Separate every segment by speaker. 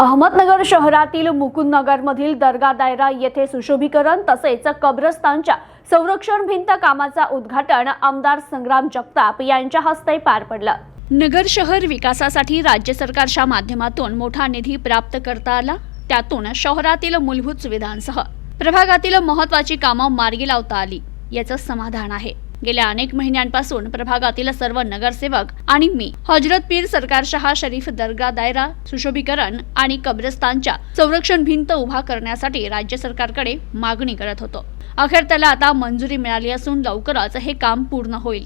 Speaker 1: अहमदनगर शहरातील मुकुंदनगरमधील दर्गा दायरा येथे सुशोभीकरण तसेच कब्रस्तानच्या संरक्षण भिंत कामाचा उद्घाटन आमदार संग्राम जगताप यांच्या हस्ते पार पडलं. नगर शहर विकासासाठी राज्य सरकारच्या माध्यमातून मोठा निधी प्राप्त करता आला. त्यातून शहरातील मूलभूत सुविधांसह प्रभागातील महत्वाची कामं मार्गी लावता आली. याचं समाधान आहे. गेल्या अनेक महिन्यांपासून प्रभागातील सर्व नगरसेवक आणि मी हजरत पीर सरकारशहा शरीफ दर्गा दायरा सुशोभीकरण आणि कब्रस्तानच्या संरक्षण भिंत उभा करण्यासाठी राज्य सरकारकडे मागणी करत होतो. अखेर त्याला आता मंजुरी मिळाली असून लवकरच हे काम पूर्ण होईल.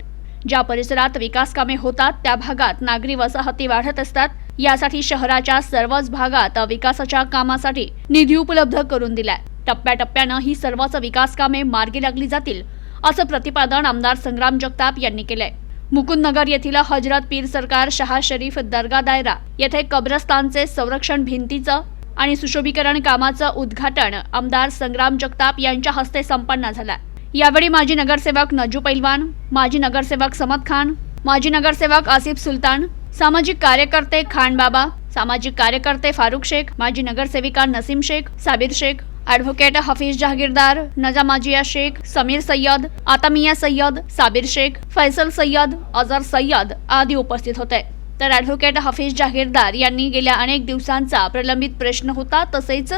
Speaker 1: ज्या परिसरात विकास कामे होतात त्या भागात नागरी वसाहती वाढत असतात. यासाठी शहराच्या सर्वच भागात विकासाच्या कामासाठी निधी उपलब्ध करून दिलाय. टप्प्याटप्प्यानं ही सर्वच विकास कामे मार्गी लागली जातील असं प्रतिपादन आमदार संग्राम जगताप यांनी केलंय. मुकुंदनगर येथील हजरत पीर सरकार शहा शरीफ दर्गा दायरा येथे कब्रस्तानचे संरक्षण भिंतीचं आणि सुशोभीकरण कामाचं उद्घाटन आमदार संग्राम जगताप यांच्या हस्ते संपन्न झालं. यावेळी माजी नगरसेवक नजू पैलवान माजी नगरसेवक समद खान माजी नगरसेवक आसिफ सुलतान सामाजिक कार्यकर्ते खान बाबा सामाजिक कार्यकर्ते फारुख शेख माजी नगरसेविका नसीम शेख साबिर शेख ॲडव्होकेट हफीज जहागीरदार नजामाजिया शेख समीर सय्यद आतामिया सय्यद साबिर शेख फैसल सय्यद अजर सय्यद आदी उपस्थित होते. तर ॲडव्होकेट हफीज जहागीरदार यांनी गेल्या अनेक दिवसांचा प्रलंबित प्रश्न होता. तसेच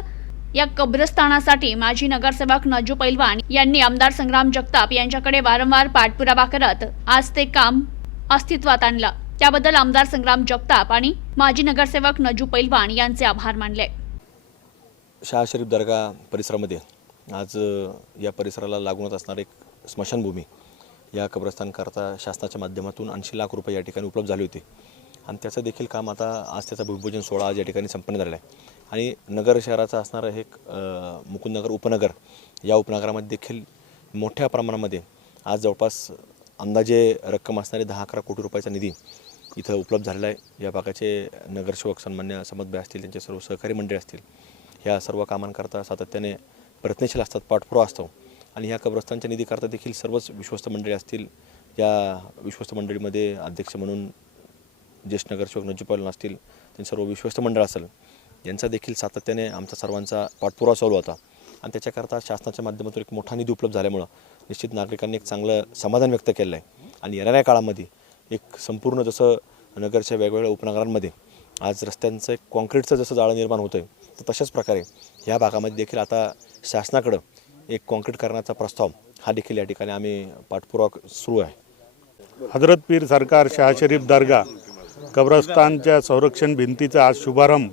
Speaker 1: या कब्रस्तानासाठी माजी नगरसेवक नजू पैलवान यांनी आमदार संग्राम जगताप यांच्याकडे वारंवार पाठपुरावा करत आज ते काम अस्तित्वात आणलं. त्याबद्दल आमदार संग्राम जगताप आणि माजी नगरसेवक नजू पैलवान यांचे आभार मानले.
Speaker 2: शाह शरीफ दर्गा परिसरामध्ये आज या परिसराला लागूनच असणारी एक स्मशानभूमी. या कब्रस्तानकरता शासनाच्या माध्यमातून ऐंशी लाख रुपये या ठिकाणी उपलब्ध झाले होते. आणि त्याचं देखील काम आता आज त्याचा भूमिपूजन सोहळा आज या ठिकाणी संपन्न झालेला आहे. आणि नगर शहराचं असणारं हे एक, मुकुंदनगर उपनगर या उपनगरामध्ये देखील मोठ्या प्रमाणामध्ये आज जवळपास अंदाजे रक्कम असणारे दहा अकरा कोटी रुपयाचा निधी इथं उपलब्ध झालेला आहे. या भागाचे नगरसेवक सन्मान्य समदभाई असतील त्यांचे सर्व सहकारी मंडळी असतील ह्या सर्व कामांकरता सातत्याने प्रयत्नशील असतात पाठपुरावा असतो. आणि ह्या कब्रस्तानच्या निधीकरता देखील सर्वच विश्वस्त मंडळी असतील या विश्वस्त मंडळीमध्ये अध्यक्ष म्हणून ज्येष्ठ नगरसेवक नजीपालन असतील त्यांनी सर्व विश्वस्त मंडळ असेल यांचा देखील सातत्याने आमचा सर्वांचा पाठपुरावा चालू होता. आणि त्याच्याकरता शासनाच्या माध्यमातून एक मोठा निधी उपलब्ध झाल्यामुळं निश्चित नागरिकांनी एक चांगलं समाधान व्यक्त केलं आहे आणि येणाऱ्या काळामध्ये एक संपूर्ण जसं नगरच्या वेगवेगळ्या उपनगरांमध्ये आज रस्त्यांचं एक कॉन्क्रीटचं जसं जाळं निर्माण होतं आहे तर तशाच प्रकारे ह्या भागामध्ये देखील आता शासनाकडं एक कॉन्क्रीट करण्याचा प्रस्ताव हा देखील या ठिकाणी आम्ही पाठपुरावा सुरू आहे.
Speaker 3: हजरत पीर सरकार शाह शरीफ दर्गा कब्रस्तानच्या संरक्षण भिंतीचा आज शुभारंभ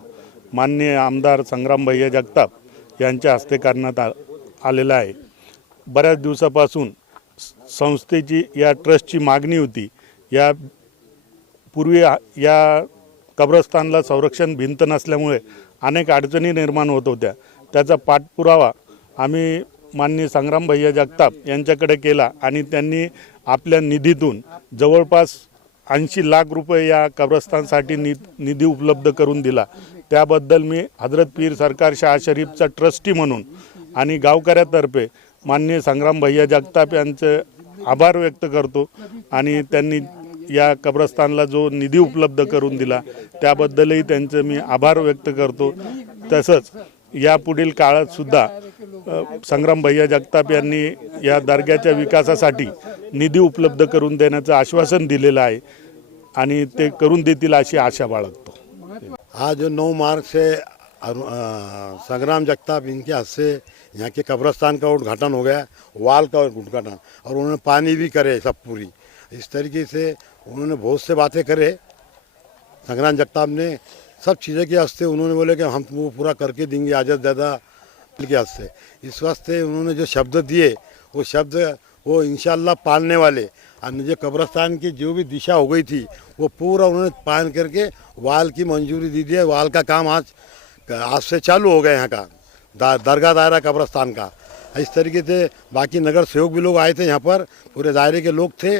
Speaker 3: मान्य आमदार संग्राम भैया जगताप यांच्या हस्ते करण्यात आ आलेला आहे. बऱ्याच दिवसापासून संस्थेची या ट्रस्टची मागणी होती. या पूर्वी या कब्रस्तानला संरक्षण भिंत नसल्यामुळे अनेक अडचणी निर्माण होत होत्या. त्याचा पाठपुरावा आम्ही माननीय संग्राम भैया जगताप यांच्याकडे केला आणि त्यांनी आपल्या निधीतून जवळपास ऐंशी लाख रुपये या कब्रस्तानसाठी नि निधी उपलब्ध करून दिला. त्याबद्दल मी हजरत पीर सरकार शाह शरीफचा ट्रस्टी म्हणून आणि गावकऱ्यातर्फे माननीय संग्राम भैया जगताप यांचे आभार व्यक्त करतो आणि त्यांनी या कब्रस्तानला जो निधी उपलब्ध करून दिला त्याबद्दलही त्यांचे मी आभार व्यक्त करतो. तसंच यापुढील काळात सुद्धा संग्राम भैया जगताप यांनी या दर्ग्याच्या विकासासाठी निधी उपलब्ध करून देण्याचं आश्वासन दिलेलं आहे आणि ते करून देतील अशी आशा बाळगतो.
Speaker 4: आज जो नौ मार्च से संग्राम जगताप इनके हाथ से यहाँ के कब्रस्तान का उद्घाटन हो गया वाल का उद्घाटन और उन्होंने पानी भी करे सब पूरी। इस तरीके से उन्होंने बहुत से बातें करे। संग्राम जगताप ने सब चीज़ें के हस्ते उन्होंने बोले कि हम वो पूरा करके देंगे आज़ाद दादा के हस्ते। इस वास्ते उन्होंने जो शब्द दिए वो शब्द वो इंशाल्लाह पालने वाले और जो कब्रस्तान की जो भी दिशा हो गई थी वो पूरा उन्होंने पालन करके वाल की मंजूरी दी दी है। वाल का काम आज आज से चालू हो गया यहाँ का दा, दरगाह दायरा कब्रस्तान का। इस तरीके से बाकी नगर सेवक भी लोग आए थे यहाँ पर पूरे दायरे के लोग थे।